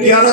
11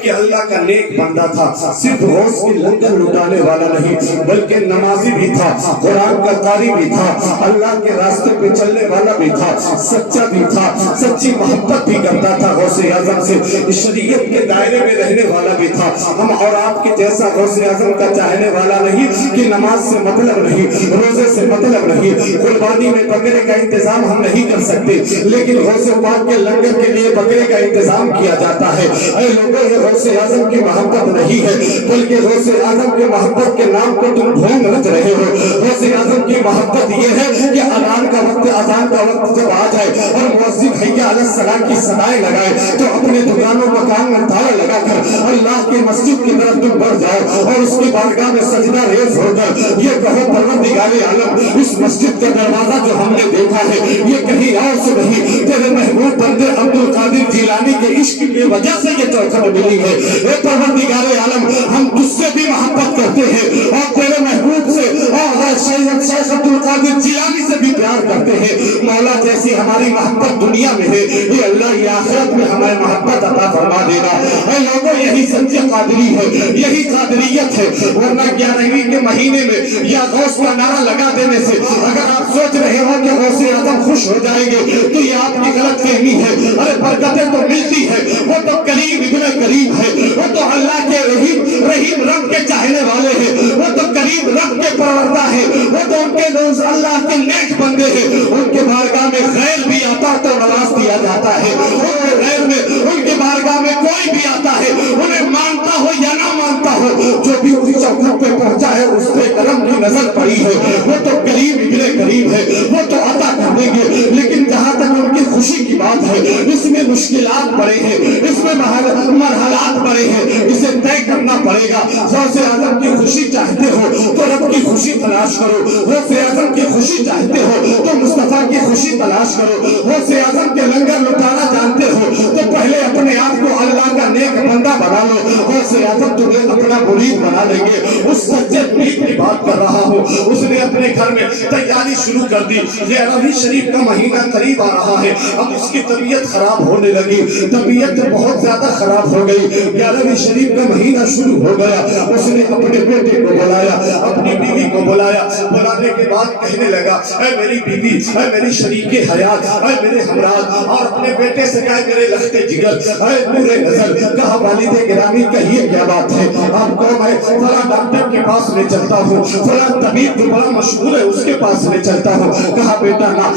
کہ اللہ کا نیک بندہ تھا، صرف غوث کی لنگر لٹانے والا نہیں بلکہ نمازی بھی تھا، قرآن کا قاری بھی تھا، اللہ کے راستے پہ چلنے والا بھی تھا، سچا بھی تھا، سچی محبت بھی کرتا تھا غوث اعظم سے، شریعت کے دائرے میں رہنے والا بھی تھا۔ ہم اور آپ کے جیسا غوث اعظم کا چاہنے والا نہیں کہ نماز سے مطلب نہیں، روزے سے مطلب نہیں، قربانی میں بکرے کا انتظام ہم نہیں کر سکتے، لیکن غوث پاک کے لنگر کے لیے بکرے کا انتظام کیا جاتا ہے۔ اے لوگوں، یہ غوث اعظم کی محبت نہیں ہے بلکہ غوث اعظم کی محبت کے نام کو تم ڈھونڈ رچ رہے ہو۔ غوث اعظم کی محبت یہ ہے کہ اذان کا وقت جب آ جائے اور مؤذن حیا علی الصلاۃ کی صدائیں لگائے تو اپنے دکانوں مکان میں تالا لگا کر اللہ کی مسجد کی طرف تم بڑھ جاؤ اور اس کی بارگاہ میں سجدہ ریز ہو کر یہ کہو پروردگار عالم، اس مسجد کا دروازہ جو ہم نے دیکھا ہے یہ کہیں اور سے نہیں، تیرے محبوب بندے عبد القادر جیلانی کے عشق کی وجہ سے یہ چوکھٹ ملی ہے۔ اے پروردگار عالم، ہم تجھ سے بھی محبت کرتے ہیں اور تیرے محبوب سے اور شیخ عبد القادر جیلانی سے بھی پیار کرتے ہیں۔ مولا، جیسی ہماری محبت دنیا میں ہے یہ اللہ یہ آخرت میں ہمیں محبت عطا فرما دینا۔ اے لوگوں، یہی سچی قادری ہے، یہی قادریت ہے، ورنہ 11ویں کے مہینے میں یا غوث کا نعرہ لگا دینے سے اگر آپ سوچ رہے ہو کہ غوث اعظم خوش ہو جائیں گے تو یہ آپ کی غلط فہمی ہے۔ ارے برکتیں تو ملتی ہے، وہ تو کریم ابن کریم ہے، وہ تو اللہ کے رحیم رب کے چاہنے والے ہیں، وہ تو کریم رب کے پروردہ ہے، وہ تو ان کے دوست اللہ کے نیک بندے ہیں، ان کے بارگاہ میں خیر بھی آتا تو نواز دیا جاتا ہے، ان کے غیر میں ان کے بارگاہ میں کوئی بھی آتا ہے، انہیں مانتا ہو یا نہ مانتا ہو، جو بھی اسی چوکھٹ پہ پہنچا ہے اس پہ کرم کی نظر پڑی ہے، وہ تو کریم ابن کریم ہے، وہ تو عطا کر دیں گے۔ لیکن جہاں تک ان کی خوشی کی بات ہے، اس میں مشکلات بڑے ہیں، اس میں مرحلات بڑے ہیں، اسے طے کرنا پڑے گا۔ غوث اعظم کی خوشی چاہتے ہو تو رب کی خوشی تلاش کرو، غوث اعظم کی خوشی چاہتے ہو تو مصطفیٰ کی خوشی تلاش کرو، غوث اعظم کے لنگر لٹانا جانتے ہو تو پہلے اپنے آپ کو اللہ کا نیک بندہ بنا لو، غوث اعظم تمہیں اپنا مرید بنا دیں گے۔ اس سچے مرید کی بات کر رہا ہوں، اس نے اپنے گھر میں تیاری شروع کر دی۔ 11ویں شریف کا مہینہ قریب آ رہا ہے، اب اس کی طبیعت خراب ہونے لگی، طبیعت بہت زیادہ خراب ہو گئی۔ 11ویں شریف کا مہینہ شروع ہو گیا، اس نے اپنے بیٹے کو بلایا، اپنی بیوی کو بلایا، بلانے کے بعد کہنے لگا، اے میری بیوی، اے میری شریک حیات، اے میرے ہمراہ، اور اپنے بیٹے سے کہا میرے لخت جگر، اے نور نظر، کہا والد گرامی کہیے کیا بات ہے؟ آپ کو میں فلاں ڈاکٹر کے پاس لے چلتا ہوں، فلاں طبیب جو بڑا مشہور ہے اس کے پاس لے چلتا ہوں۔ کہا بیٹا نا،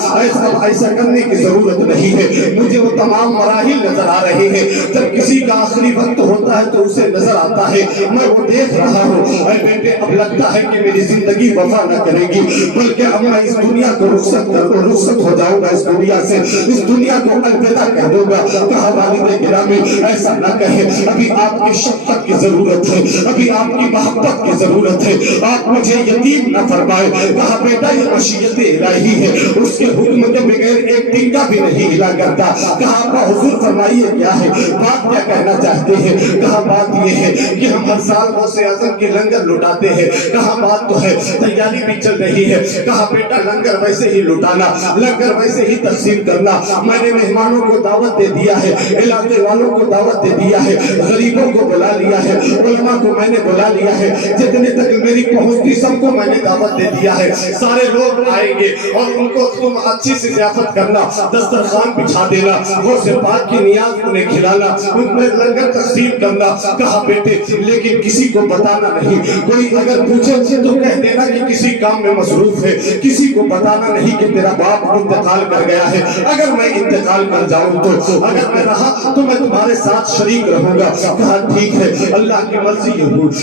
ایسا کرنے کی ضرورت نہیں ہے، مجھے وہ تمام مراحل نظر آ رہے ہیں، جب کسی کا آخری وقت ہوتا ہے تو اسے نظر آتا ہے، میں وہ دیکھ رہا ہوں۔ اے بیٹے، اب لگتا ہے کہ میری زندگی وفا نہ کرے گی، بلکہ اب میں اس دنیا کو رخصت ہو جاؤں گا، اس دنیا سے، اس دنیا کو الوداع کہہ دوں گا۔ کہا والد گرامی ایسا نہ کہے، ابھی آپ کی شفقت کی ضرورت ہے، ابھی آپ کی محبت کی ضرورت ہے، آپ مجھے یتیم نہ فرمائے۔ کہا بیٹا یہ مشیت الہی ہے، اس کے حکم کے بغیر ایک ٹنکا بھی نہیں ہلا کرتا۔ کہا ابا حضور فرمائیے کیا ہے، بات کیا کہنا چاہتے ہیں؟ کہا بات یہ ہے کہ ہم ہر سال غوث اعظم کے لنگر لٹاتے ہیں۔ کہا بات تو ہے، تیاری بھی چل رہی ہے۔ کہا بیٹا لنگر ویسے ہی لٹانا، لنگر ویسے ہی تقسیم کرنا، میں نے مہمانوں کو دعوت دے دیا ہے، علاقے والوں کو دعوت دے دیا ہے، غریبوں کو بلا لیا ہے، علماء کو میں نے بلا لیا ہے، جتنے تک میری پہنچتی سب کو میں نے دعوت دے دیا ہے۔ سارے لوگ آئیں گے اور ان کو تم اچھی سی ضیافت کرنا، دسترخوان بچھا دینا، غوث پاک کی نیاز انہیں کھلانا، ان میں لنگر تقسیم کرنا۔ کہا بیٹے لیکن کسی کو بتانا نہیں، کوئی اگر پوچھے تو کہہ دینا کہ کسی کام میں مصروف ہے، کسی کو بتانا نہیں کہ تیرا باپ انتقال کر گیا ہے، اگر میں انتقال کر جاؤں تو اگر میں رہا تو میں تمہارے ساتھ شریک رہوں گا۔ کہا ٹھیک ہے، اللہ کی مرضی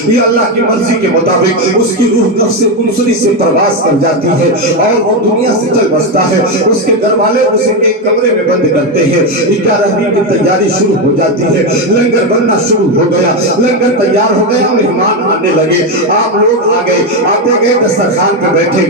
یہ اللہ کی مرضی کے مطابق اس کی روح نفس انسری سے پرواز کر جاتی ہے اور وہ دنیا سے چل بستا ہے۔ اس کے گھر والے اسے ایک کمرے میں بند کرتے ہیں۔ 11ویں کی تیاری شروع ہو جاتی ہے، لنگر بننا شروع ہو گیا، لنگر تیار ہو گیا، مہمان آنے لگے۔ لگے. آپ لوگ آ گئے, آتے گئے دسترخوان پہ بیٹھے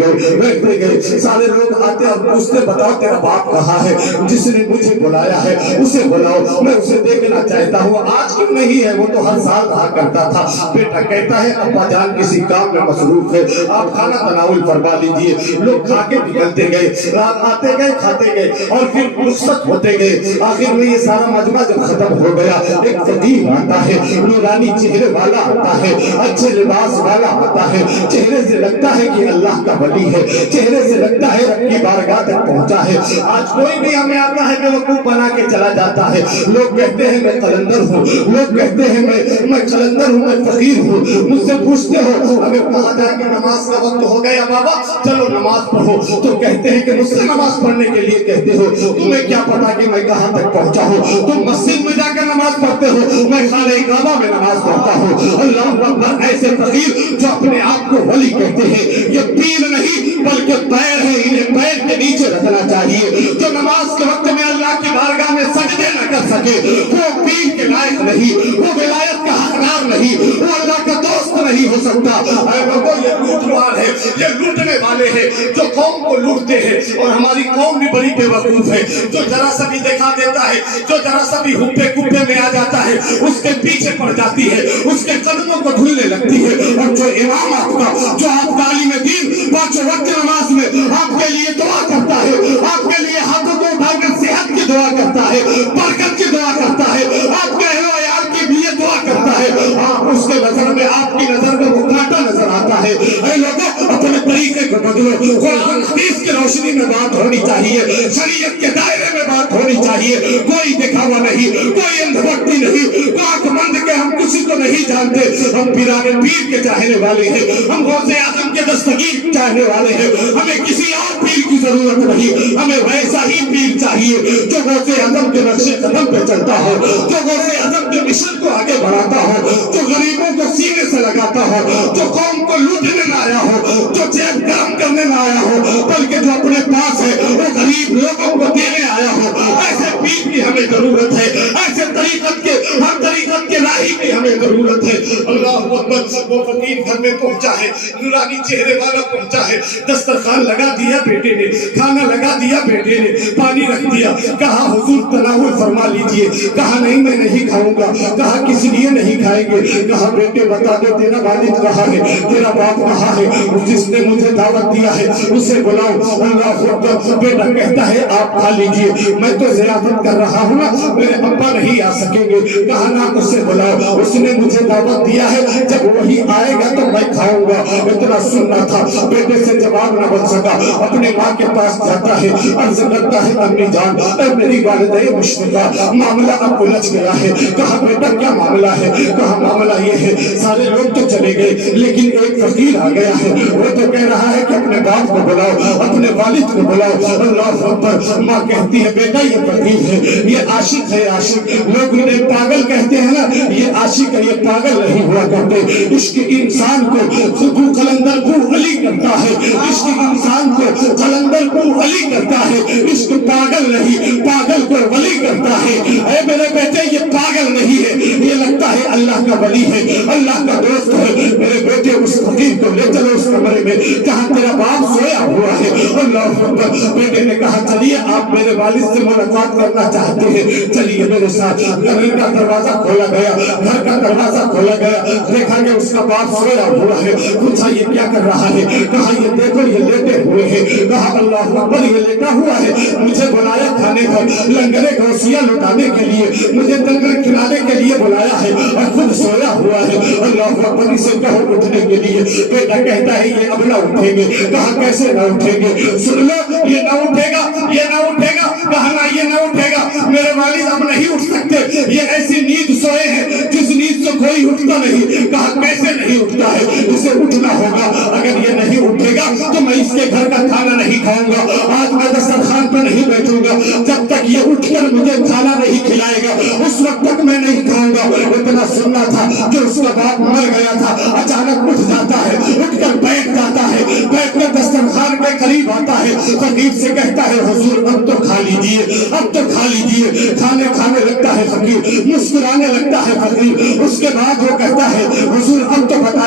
گئے. سارے لوگ آتے اور پوچھتے بتاؤ تیرا باپ کہاں ہے؟ جس نے مجھے بلایا ہے اسے بلاؤ, میں اسے دیکھنا چاہتا ہوں. آج کیوں نہیں ہے؟ وہ تو ہر سال رہا کرتا تھا. بیٹا کہتا ہے ابا جان کسی کام میں مصروف ہے, آپ کھانا تناول فرما لیجئے. لوگ کھا کے نکلتے گئے, رات آتے گئے کھاتے گئے اور پھر رخصت ہوتے گئے. آخر میں یہ سارا مجمع جب ختم ہو گیا, ایک فقیر آتا ہے, نورانی چہرے والا آتا ہے, اچھے لباس والا آتا ہے, چہرے سے لگتا ہے کہ اللہ کا ولی ہے, چہرے سے لگتا ہے رب کی بارگاہ تک پہنچا ہے. آج کوئی بھی ہمیں آتا ہے کہ وقوف بنا کے چلا جاتا ہے. لوگ کہتے ہیں میں قلندر ہوں, لوگ کہتے ہیں میں قلندر ہوں, میں فقیر ہوں. مجھ سے پوچھتے ہو اگر کہا جائے کہ نماز کا وقت ہو گیا بابا چلو نماز پڑھو, تو کہتے ہیں کہ مجھ سے نماز پڑھنے کے لیے کہتے ہو. تمہیں کیا پتا کہ میں کہاں تک پہنچا ہوں؟ تم مسجد میں جا کر نماز پڑھتے ہو, میں خانہ کعبہ میں نماز پڑھتا ہوں. اللہ اکبر. ایسے فقیر جو اپنے آپ کو ولی کہتے ہیں, یہ پیر نہیں بلکہ پیر ہے, انہیں پیر کے نیچے رکھنا چاہیے. جو نماز کے وقت میں اللہ کی بارگاہ میں سجدے نہ کر سکے وہ پیر کے لائق نہیں, وہ ولایت کا حقدار نہیں, وہ اللہ کا دوست نہیں ہو سکتا. اے لوگوں, یہ لوٹمار ہے, یہ لوٹنے والے ہیں جو قوم کو لوٹتے ہیں. اور ہماری قوم بھی بڑی بے وقوف ہے, جو ذرا سا بھی دکھا دیتا ہے, جو ذرا سا بھی ہوپے کپے میں آ جاتا ہے, اس کے پیچھے پڑ جاتی ہے, اس کے قدموں کو دھلنے لگتی ہے. اور جو امام آپ کا, جو آپ کا عالم دین پانچوں وقت نماز میں آپ کے لیے دعا کرتا ہے, آپ کے لیے ہاتھوں کو اٹھا کر صحت کی دعا کرتا ہے, برکت کی دعا کرتا ہے, آپ کے اہل و عیال کے لیے دعا کرتا ہے, آپ اس کے نظر میں, آپ کی نظر میں وہ کانٹا نظر آتا ہے. اے لوگوں, اپنے طریقے کو بدلو. قرآن حدیث کی روشنی میں بات ہونی چاہیے, شریعت کے دائرے میں بات ہونی چاہیے. کوئی دکھاوا نہیں, کوئی اندھبھکتی نہیں, آنکھ بند کے ہم کسی کو نہیں جانتے. ہم پیران پیر کے چاہنے والے ہیں, ہم غوث اعظم کے دستگیر چاہنے والے ہیں. ہمیں کسی اور پیر کی ضرورت نہیں, ہمیں ویسا ہی پیر چاہیے جو غوث اعظم کے نقش قدم پہ چلتا ہو, جو غوث اعظم کے مشن کو آگے بڑھاتا ہو, جو غریبوں کو سینے سے لگاتا ہو, جو قوم کو لوٹنے نہ آیا ہو, جو جیب گرم کرنے نہ آیا ہو, بلکہ جو اپنے پاس ہے وہ غریب لوگوں کو دینے آیا ہو. ایسے پیر کی ہمیں ضرورت ہے, ایسے طریقت کے, ہر طریقت کے راہی کی ہمیں ضرورت ہے. اللہ اکبر. وہ فقیر گھر میں پہنچا ہے, نورانی چہرے والا پہنچا ہے, دسترخوان لگا دیا بیٹے نے, کھانا لگا دیا بیٹے نے, پانی رکھ دیا. کہا حضور تناول فرما لیجئے. کہا نہیں میں نہیں کھاؤں گا. کہا کس لیے نہیں کھائیں گے؟ کہا بیٹے بتا دو تیرا والد کہاں ہے, تیرا باپ کہاں ہے, جس نے مجھے دعوت دیا ہے اسے بلاؤ. اللہ اکبر. بیٹا کہتا ہے آپ کھا لیجئے, میں تو ضیافت کر رہا ہوں نا, میرے ابا نہیں آ سکیں گے. کہا نا اسے بلاؤ, اس نے مجھے دعوت دیا ہے, جب وہی آئے گا تو میں کھاؤں گا. اتنا سننا تھا, بیٹے سے جواب نہ بن سکا. اپنے ماں کے پاس جاتا ہے, عرض کرتا ہے امی جان اے میری والدہ مشفقہ, معاملہ اب الجھ گیا ہے. کہا بیٹا کیا معاملہ ہے؟ کہا معاملہ یہ ہے, سارے لوگ تو چلے گئے لیکن ایک فقیر آ گیا ہے, وہ تو کہہ رہا ہے کہ اپنے باپ کو بلاؤ, اپنے والد کو بلاؤ. اللہ اکبر. ماں کہتی ہے بیٹا یہ فقیر ہے, یہ عاشق ہے, عاشق. لوگ انہیں پاگل کہتے ہیں نا, یہ عاشق ہے, یہ پاگل نہیں ہوا کرتے. عشق انسان کو قلندر کو ولی کرتا ہے, عشق انسان کو قلندر کو ولی کرتا ہے. عشق پاگل نہیں, پاگل کو ولی کرتا ہے. اے میرے بیٹے یہ پاگل نہیں ہے, یہ لگتا ہے اللہ کا ولی ہے, اللہ کا دوست ہے. میرے بیٹے اس فقیر کو لے چلو اس کمرے میں, کہاں تیرا باپ سویا ہوا ہے. اللہ اکبر. بیٹے نے کہا چلیے آپ میرے والد سے ملاقات کرنا چاہتے ہیں, چلیے میرے ساتھ. گھر کا دروازہ کھولا گیا, گھر کا دروازہ کھولا گیا, دیکھا کہ اس کا باپ سویا ہوا ہے. پوچھا یہ کیا کر رہا ہے؟ کہا یہ دیکھو یہ لیٹے ہوئے ہیں. کہا اللہ اکبر, یہ لیٹا ہوا ہے, مجھے بلایا کھانے پر, لنگر غوثیہ لٹانے کے لیے, مجھے لنگر کھلانے کے لیے بلایا ہے اور خود سویا ہوا ہے. اللہ اکبر. اسے کہو اٹھنے کے لیے. بیٹا کہتا ہے یہ اب نہ اٹھیں گے. کہا کیسے نہ اٹھیں گے؟ سن لو, یہ نہ اٹھے گا, یہ نہ اٹھے گا. کہا نہ یہ نہ اٹھے گا, میرے والد اب نہیں اٹھ سکتے, یہ ایسی نیند سوئے ہیں جس نیند سے کوئی اٹھتا نہیں. کہا کیسے نہیں اٹھتا ہے؟ اسے اٹھنا ہوگا, اگر یہ نہیں اٹھے گا تو میں اس کے گھر کا کھانا نہیں کھاؤں گا. آج میں دسترخوان پہ نہیں بیٹھوں گا جب تک یہ اٹھ کر مجھے کھانا نہیں کھلائے گا, اس وقت تک میں نہیں کھاؤں گا. اتنا سننا تھا, جو اس کا باپ مر گیا تھا اچانک اٹھ جاتا ہے, اٹھ کر بیٹھ جاتا ہے, بیٹھ کر دسترخوان کے قریب آتا ہے, فقیر سے کہتا ہے حضور اب تو کھا لیجیے, اب تو کھا لیجیے. کھانے کھانے لگتا ہے فقیر, مسکرانے لگتا ہے فقیر. اس کے بعد وہ کہتا ہے حضور اب تو بتا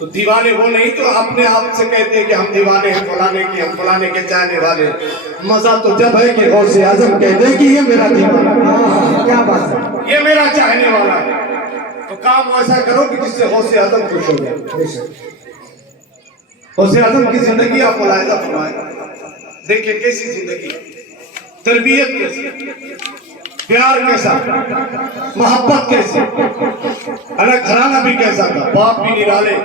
تو دیوانے وہ نہیں تو اپنے آپ سے کہتے ہیں کہ ہم دیوانے ہیں فلانے کے، ہم فلانے کے چاہنے والے. مزہ تو جب ہے کہ غوث اعظم کہتے ہیں کہ یہ میرا دیوانہ، کیا بات ہے، یہ میرا چاہنے والا ہے. تو کام ویسا کرو کہ جس سے غوث اعظم خوش ہو جائے. غوث اعظم کی زندگی آپ ملاحظہ فرمائیں، دیکھیں کیسی زندگی، تربیت کیسی، پیار کیسا، محبت کیسی، الگ گھرانہ بھی کیسا تھا، باپ بھی نرالے.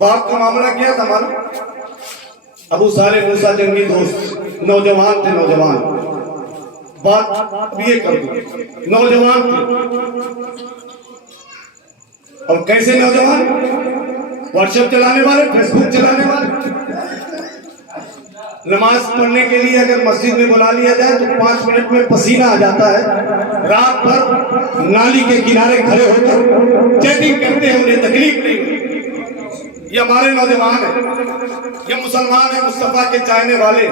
باپ کا معاملہ کیا تھا معلوم؟ ابو صالح موسیٰ جنگی دوست، نوجوان تھے، نوجوان. بات اب یہ کر دوں، نوجوان تھے. اور کیسے نوجوان؟ واٹس ایپ چلانے والے، فیس بک چلانے والے. نماز پڑھنے کے لیے اگر مسجد میں بلا لیا جائے تو 5 منٹ میں پسینہ آ جاتا ہے. رات بھر نالی کے کنارے کھڑے ہو کر چیٹنگ کرتے ہیں، انہیں تکلیف نہیں ہوتی. یہ ہمارے نوجوان ہیں، یہ مسلمان ہیں مصطفیٰ کے چاہنے والے،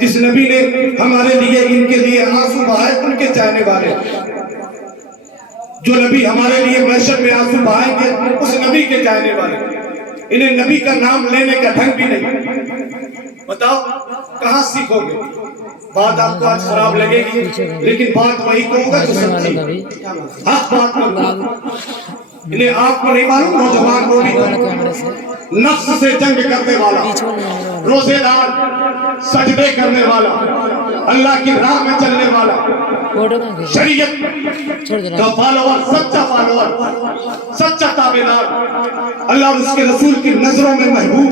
جس نبی نے ہمارے لیے ان کے لیے آنسو بہائے ان کے چاہنے والے. جو نبی ہمارے لیے محشر میں آنسو بہائیں گے اس نبی کے چاہنے والے. انہیں نبی کا نام لینے کا ڈھنگ بھی نہیں. بتاؤ کہاں سیکھو گے؟ بات آپ کو آج خراب لگے گی لیکن بات وہی کہوں گا جو سچی حق بات کروں. انہیں آپ کو نہیں معلوم نوجوان وہ بھی نفس سے جنگ کرنے والا، روزے دار، سجدے کرنے والا، اللہ کی راہ میں چلنے والا، شریعت کا فالوور، سچا فالوور، سچا تابعدار، اللہ اور اس کے رسول کی نظروں میں محبوب.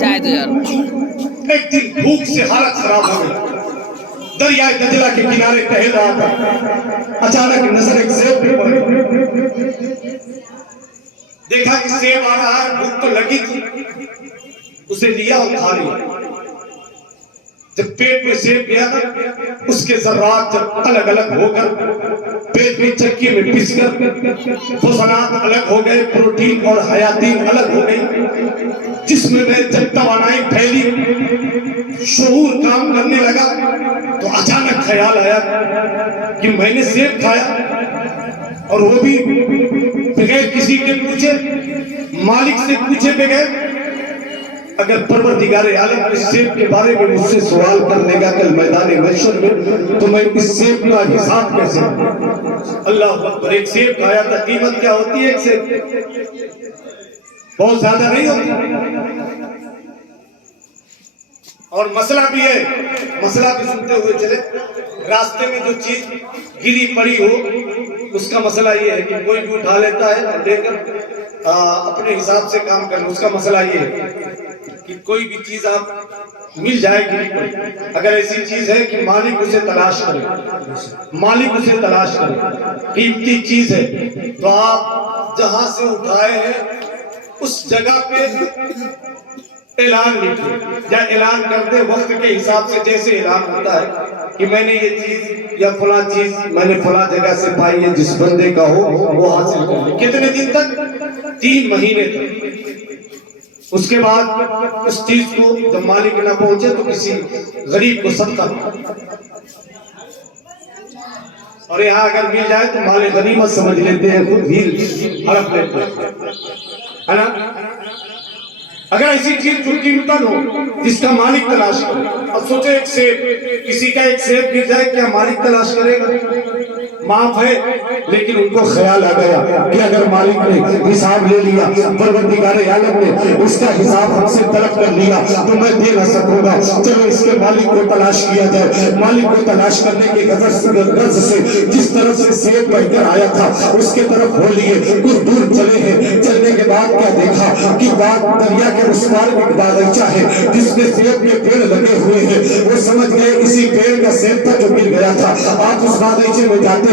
ایک دن بھوک سے حالت خراب ہو گئی، دریائے دجلہ کے کنارے ٹہل رہا تھا. اچانک نظر ایک سیب پہ پڑی، دیکھا کہ سیب آ رہا ہے، بھوک تو لگی تھی، اسے لیا اور کھا لیا. جب پیٹ میں سیب گیا اس کے ذرات جب الگ الگ ہو کر پیٹ کی چکی میں پس کر فضلات الگ ہو گئے، پروٹین اور حیاتین الگ ہو گئی، جسم میں جب توانائی پھیلی، شعور کام کرنے لگا تو اچانک خیال آیا کہ میں نے سیب کھایا اور وہ بھی بغیر کسی کے پوچھے، مالک سے پوچھے بغیر. اگر پروردگار عالم اس سیب کے بارے میں مجھ سے سوال کرنے گا کل میدان محشر میں تو میں اس سیب کا حساب کیسے دوں؟ اللہ اکبر. ایک سیب کھایا تھا، قیمت کیا ہوتی ہے ایک سیب؟ بہت زیادہ نہیں ہوتی. اور مسئلہ بھی ہے، مسئلہ بھی سنتے ہوئے چلے. راستے میں جو چیز گری پڑی ہو اس کا مسئلہ یہ ہے کہ کوئی بھی اٹھا لیتا ہے اور لے کر اپنے حساب سے کام کرنا. اس کا مسئلہ یہ ہے کہ کوئی بھی چیز آپ مل جائے گی، اگر ایسی چیز ہے کہ مالک اسے تلاش کرے، مالک اسے تلاش کرے، قیمتی چیز ہے تو آپ جہاں سے اٹھائے ہیں اس جگہ پہ اعلان لکھیں یا اعلان کرتے وقت کے حساب سے. جیسے اعلان ہوتا ہے کہ میں نے یہ چیز یا فلاں چیز میں نے فلاں جگہ سے پائی ہے، جس بندے کا ہو وہ حاصل کر لے. کتنے دن تک؟ 3 مہینے تک. اس کے بعد اس چیز کو جب مالک نہ پہنچے تو کسی غریب کو صدقہ دو. اور یہاں اگر مل جائے تو مال غنیمت سمجھ لیتے ہیں، خود بھی ہڑپ لیتے ہیں، ہے نا. اگر ایسی چیز جو قیمتاً ہو جس کا مالک تلاش کرے. اور سوچے ایک سیب، کسی کا ایک سیب گر جائے کیا مالک تلاش کرے گا؟ معاف ہے، لیکن ان کو خیال آ گیا کہ اگر مالک نے حساب لے لیا، پروردگار عالم نے اس کا حساب ہم سے طلب کر لیا تو میں دے نہ سکوں گا. چلو اس کے مالک کو تلاش کیا جائے. مالک کو تلاش کرنے کے غرض سے جس طرف سے سیب بہ کر آیا تھا اس کے طرف ہو لیے کچھ دور چلے ہیں. چلنے کے بعد کیا دیکھا کہ دریا کے اس پار ایک باغیچہ ہے جس میں سیب کے پیڑ لگے ہوئے ہیں. وہ سمجھ گئے اسی پیڑ کا سیب تھا جو گر گیا تھا. آپ اس باغیچے میں جاتے ہیں.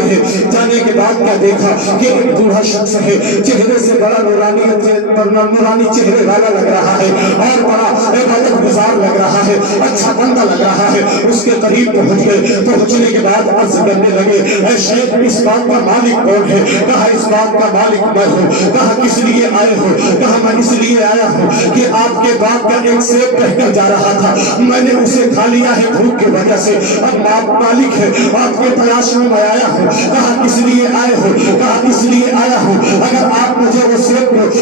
جانے کے بعد کیا دیکھا کہ ایک بوڑھا شخص ہے، چہرے سے بڑا نورانی چہرے والا لگ رہا ہے اور بڑا عبادت گزار لگ رہا ہے، اچھا بندہ لگ رہا ہے. اس کے قریب پہنچ گئے. پہنچنے کے بعد عرض کرنے لگے اے شیخ اس بات کا مالک کون ہے؟ کہا اس بات کا مالک میں ہوں. کہا کس لیے آئے ہو؟ کہا میں اس لیے آیا ہوں کہ آپ کے باپ کا ایک سیب بہ کر جا رہا تھا، میں نے اسے کھا لیا ہے بھوک کی وجہ سے. اب آپ مالک ہے، آپ کے تلاش میں میں آیا ہوں. کہا کس لیے آئے ہو؟ کہا اس لیے آیا ہوں اگر آپ مجھے وہ سیب کو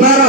12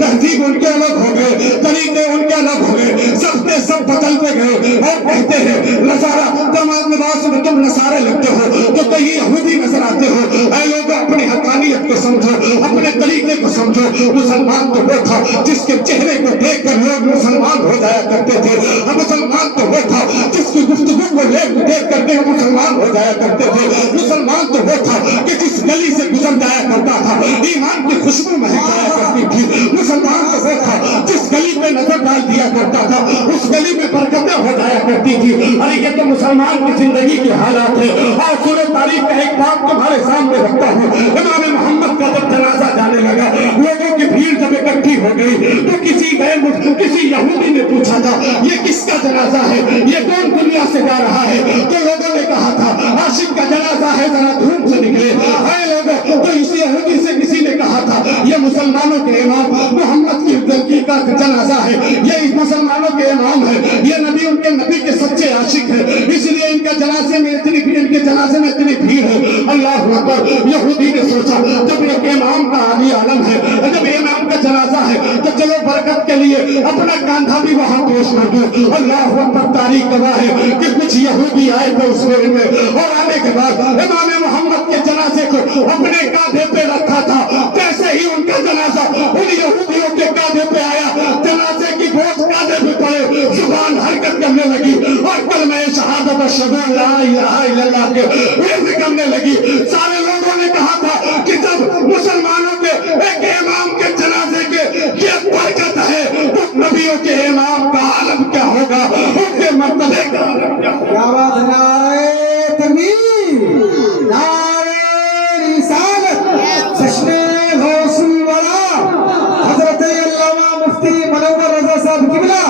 تہذیب ان کے الگ ہو گئے, طریقے ان کے الگ ہو گئے, سب کے سب بدلتے گئے اور کہتے ہیں نصارہ, تمام لباس میں تم نصارے لگتے ہو تو کہیں یہودی نظر آتے ہو. اے لوگ اپنی حقانیت کو سمجھو, اپنے طریقے کو سمجھو. مسلمان تو وہ تھا جس کے چہرے کو دیکھ کر لوگ مسلمان ہو جایا کرتے تھے. مسلمان تو وہ تھا جس کی گفتگو کو دیکھ کر کے مسلمان ہو جایا کرتے تھے. مسلمان تو وہ تھا کہ جس گلی سے گزر جایا کرتا تھا ایمان کی خوشبو مہک جایا کرتی تھی. مسلمان تو وہ تھا جس گلی پہ نظر ڈال دیا کرتا تھا اس گلی میں برکتیں ہو جایا کرتی تھی. ارے یہ تو مسلمان کی زندگی کے حالات ہے. اور سورہ تاریخ کا ایک بات تمہارے سامنے رکھتا ہوں. امام محمد کا جب جنازہ جانے لگا, لوگوں کی بھیڑ جب اکٹھی ہو گئی تو کسی یہودی نے پوچھا تھا یہ کس کا جنازہ ہے, یہ کون دنیا سے جا رہا ہے؟ تو لوگوں نے کہا تھا عاشق کا جنازہ ہے, ذرا دھوم سے نکلے. اے لوگوں, تو اسی یہودی سے کسی نے کہا تھا یہ مسلمانوں کے امام محمد کی کا جنازہ ہے, یہ مسلمانوں کے امام ہے, یہ نبی ان کے نبی کے سچے عاشق ہے, اس لیے ان کے جنازے میں اتنی بھیڑ ہے. اللہ اکبر. یہودی نے سوچا جب ایک امام کا عالی عالم ہے, جب امام کا جنازہ ہے تو چلو برکت کے لیے اپنا کاندھا بھی وہاں پیش کر دوں. اللہ اکبر. تاریخ گواہ ہے کہ کچھ یہودی آئے تھے اس وقت میں, اور آنے کے بعد امام محمد کے جنازے کو اپنے کاندھے پہ رکھا تھا. جیسے ہی ان کا جنازہ ان یہودیوں کے کاندھے پہ آیا, جنازے کی بوجھ کاندھے پہ پڑے, زبان حرکت کرنے لگی اور کلمہ شہادت اشہد ان لا الہ الا اللہ کے وزن کرنے لگی. سارے لوگوں نے کہا تھا کہ جب مسلمانوں کے ایک امام کے جنازے کے یہ برکت ہے تو نبیوں کے امام کا عالم کیا ہوگا, ان کے مرتبے کا عالم کیا ہوگا. کیا بات ہے. نعرہ تکبیر, نعرہ رسالت, جشن غوث الورا حضرت علامہ مفتی منور رضا صاحب قبلہ,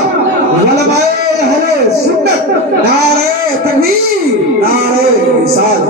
علماء اہل سنت. نعرہ تکبیر, نعرہ رسالت.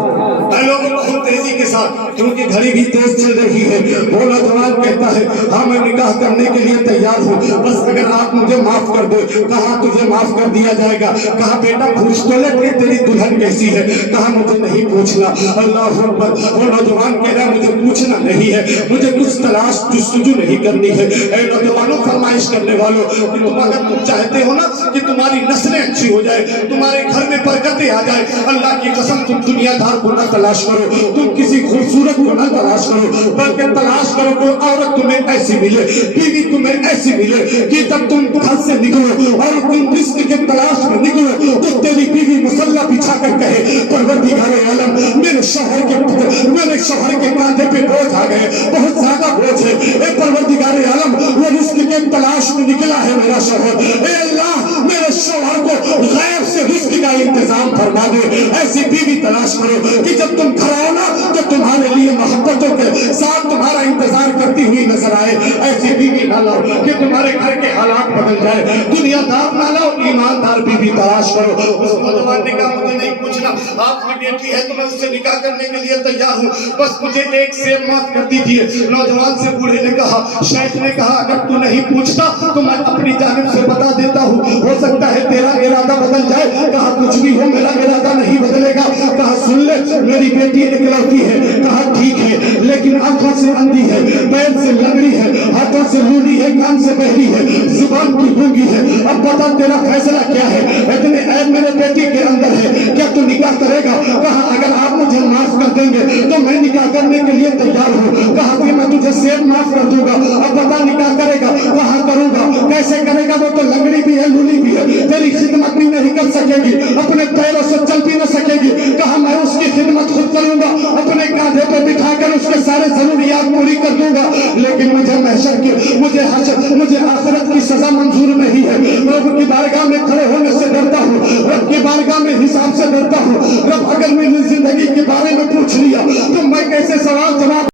اے لوگ بہت تیزی کے ساتھ, کیونکہ گھڑی بھی تیز چل رہی ہے, وہ نوجوان کہتا ہے ہاں میں نکاح کرنے کے لیے تیار ہوں, بس اگر آپ مجھے معاف کر دو. کہا تجھے معاف کر دیا جائے گا. کہا بیٹا پوچھ تو لے کہ تیری دلہن کیسی ہے. کہا مجھے نہیں پوچھنا. اللہ اکبر. وہ نوجوان کہہ رہا مجھے پوچھنا نہیں ہے, مجھے کچھ تلاش جستجو نہیں کرنی ہے. اے نوجوانوں, فرمائش کرنے والوں, کہ تم اگر تم چاہتے ہو نا کہ تمہاری نسلیں اچھی ہو جائے, تمہارے گھر میں برکتیں آ جائے, اللہ کی قسم تم دنیا دار کو نہ تلاش کرو, تم کسی خوبصورت کو نہ تلاش کرو, بلکہ تلاش کرو کوئی عورت تمہیں ایسی ملے, بیوی تمہیں ایسی ملے کہ جب تم گھر سے نکلو اور تم رزق کے تلاش میں نکلو تو تیری بیوی مسلح بچھا کر کہے پروردگار عالم میرے شوہر کے کاندھے پہ بوجھ آ گئے, بہت زیادہ بوجھ ہے. اے پروردگار عالم, وہ رزق کے تلاش میں نکلا ہے میرا شوہر, اے اللہ میرے شوہر کو غیر سے رزق کا انتظام فرما دے. ایسی بیوی تلاش کرو کہ جب تم گھر آؤ نا تو تمہارے لیے محبتوں کے ساتھ تمہارا انتظار کرتی ہوئی نظر آئے. ایسی بیوی نہ لاؤ کہ تمہارے گھر کے حالات بدل جائے. دنیا دار نہ لاؤ, ایماندار بیوی تلاش کرو. اس نوجوان نے کہا مجھے نہیں پوچھنا, آپ کی بیٹی ہے تو میں اس سے نکاح کرنے کے لیے تیار ہوں, بس مجھے ایک سیب معاف کر دیجیے. نوجوان سے بوڑھے نے کہا, شیخ نے کہا اگر تو نہیں پوچھتا تو میں اپنی جانب سے بتا دیتا ہوں, ہو سکتا ہے تیرا ارادہ بدل جائے. کہا کچھ بھی ہو میرا ارادہ نہیں بدلے گا. کہا سن لے, میری بیٹی اکلوتی ہے. کہا ٹھیک ہے, لیکن آنکھوں سے اندھی ہے, پیر سے لنگڑی ہے, ہاتھوں سے لولی ہے, کان سے بہری ہے, زبان کی گونگی ہے. اب بتا تیرا فیصلہ کیا ہے؟ اتنے عیب میرے بیٹی کے اندر ہے, کیا تو نکاح کرے گا؟ کہا اگر آپ مجھے معاف کر دیں گے تو میں نکاح کرنے کے لیے تیار ہوں. کہا کہ میں تجھے سیب معاف کر دوں گا. اب بتا نکاح کرے گا؟ کہا کروں گا. کیسے کرے گا؟ وہ تو لنگڑی بھی ہے, لولی بھی ہے, تیری خدمت بھی نہیں کر سکے گی, اپنے پیروں سے چل بھی نہ سکے گی. کہا میں اس کی خدمت خود کروں گا, اپنے کاندھے پہ بٹھا کر اس کے سارے ضروریات پوری کر دوں گا, لیکن مجھے محشر کی, مجھے آخرت کی سزا منظور نہیں ہے. رب کی بارگاہ میں کھڑے ہونے سے ڈرتا ہوں, رب کی بارگاہ میں حساب سے ڈرتا ہوں. رب اگر میری زندگی کے بارے میں پوچھ لیا تو میں کیسے سوال جواب